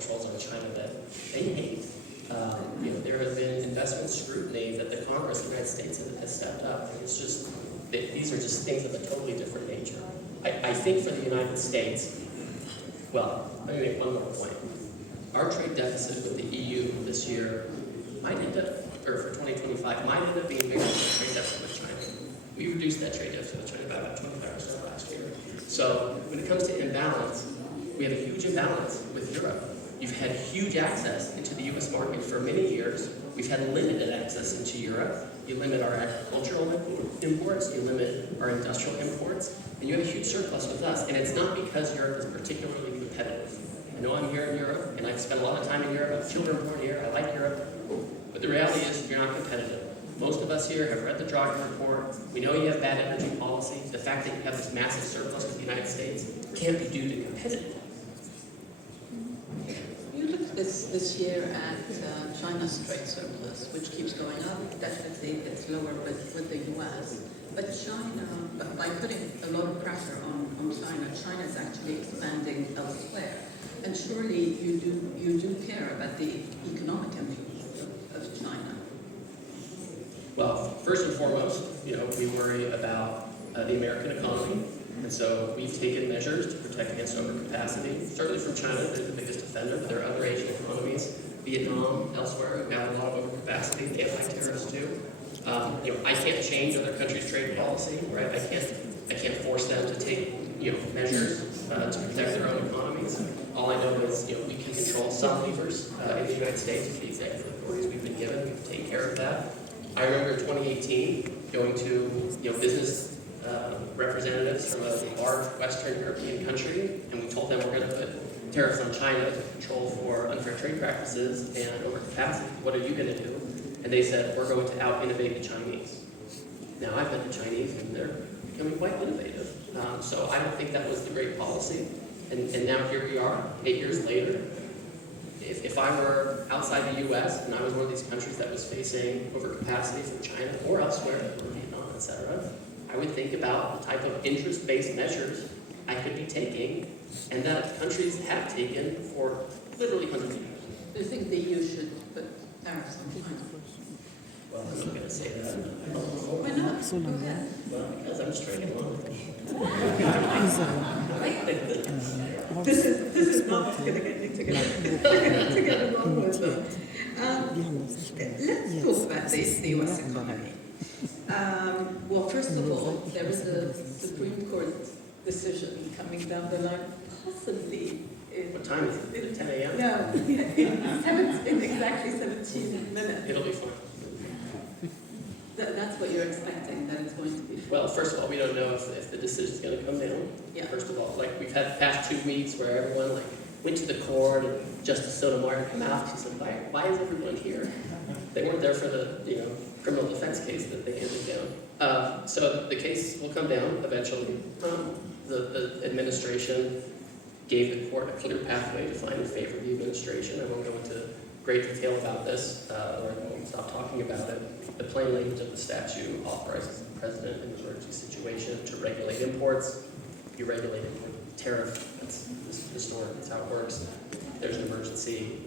controls on China that they hate. There have been investment scrutiny that the Congress of the United States has stepped up. And it's just, these are just things of a totally different nature. I think for the United States, well, let me make one more point. Our trade deficit with the EU this year might end up, or for 2025, might end up being bigger than the trade deficit with China. We reduced that trade deficit with China by about 25% last year. So when it comes to imbalance, we have a huge imbalance with Europe. You've had huge access into the U.S. market for many years. We've had limited access into Europe. You limit our agricultural imports, you limit our industrial imports, and you have a huge surplus with us. And it's not because Europe is particularly competitive. I know I'm here in Europe, and I've spent a lot of time in Europe. I have children born here. I like Europe. But the reality is you're not competitive. Most of us here have read the Draghi report. We know you have bad energy policy. The fact that you have this massive surplus with the United States can't be due to competitiveness. You look this year at China's trade surplus, which keeps going up. Definitely it's lower with the US. But China, by putting a lot of pressure on China is actually expanding elsewhere. And surely you do care about the economic influence of China. Well, first and foremost, we worry about the American economy. And so we've taken measures to protect against overcapacity, certainly from China, they're the biggest offender, but there are other Asian economies, Vietnam, elsewhere, who have a lot of overcapacity. They have high tariffs too. I can't change other countries' trade policy, right? I can't force them to take measures to protect their own economies. All I know is we can control some levers in the United States with the executive authorities we've been given. We've taken care of that. I remember in 2018 going to business representatives from a large Western European country, and we told them we're going to put tariffs on China to control for unfair trade practices and overcapacity. What are you going to do? And they said, we're going to out-innovate the Chinese. Now, I've met the Chinese, and they're becoming quite innovative. So I don't think that was the great policy. And now here we are, 8 years later. If I were outside the U.S. and I was one of these countries that was facing overcapacity from China or elsewhere, or Vietnam, et cetera, I would think about the type of interest-based measures I could be taking and that countries have taken for literally hundreds of years. Do you think the EU should put tariffs on China? Well, I'm not going to say that. Why not? Well, because I'm just trying to get along with it. This is not going to get me to get along with them. Let's talk about the US economy. Well, first of all, there is a Supreme Court decision coming down the line, possibly in... What time is it? Is it 10 a.m.? No, in exactly 17 minutes. It'll be fun. That's what you're expecting, that it's going to be fun. Well, first of all, we don't know if the decision's going to come down. Yeah. First of all, we've had the past 2 weeks where everyone went to the court and Justice Sotomayor came out. She said, "Why is everyone here?" They weren't there for the criminal defense case that they handed down. So the case will come down eventually. The administration gave the court a clear pathway to find in favor of the administration. I won't go into great detail about this, or I won't stop talking about it. The plain language of the statute authorizes the president in an emergency situation to regulate imports. You regulate import tariff. That's historic. That's how it works. There's an emergency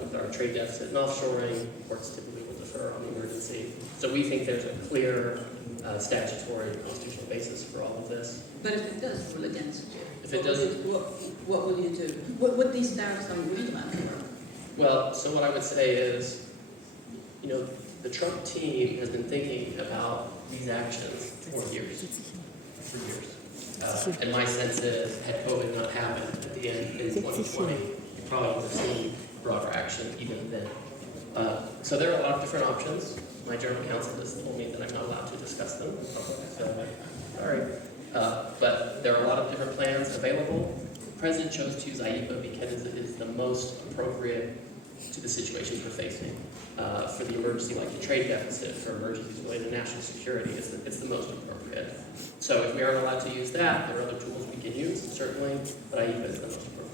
with our trade deficit and offshoring. Courts typically will defer on the emergency. So we think there's a clear statutory and constitutional basis for all of this. But if it does rule against you, If it doesn't, what will you do? What would these tariffs on Greenland work? well, so what I would say is, the Trump team has been thinking about these actions for years. And my sense is, had COVID not happened at the end in 2020, you probably would have seen broader action even then. So there are a lot of different options. My general counsel has told me that I'm not allowed to discuss them in public, so sorry. But there are a lot of different plans available. The president chose to use IEPA because it is the most appropriate to the situations we're facing. For the emergency, like the trade deficit, for emergencies related to national security, it's the most appropriate. So if we aren't allowed to use that, there are other tools we can use, certainly, but IEPA is the most appropriate.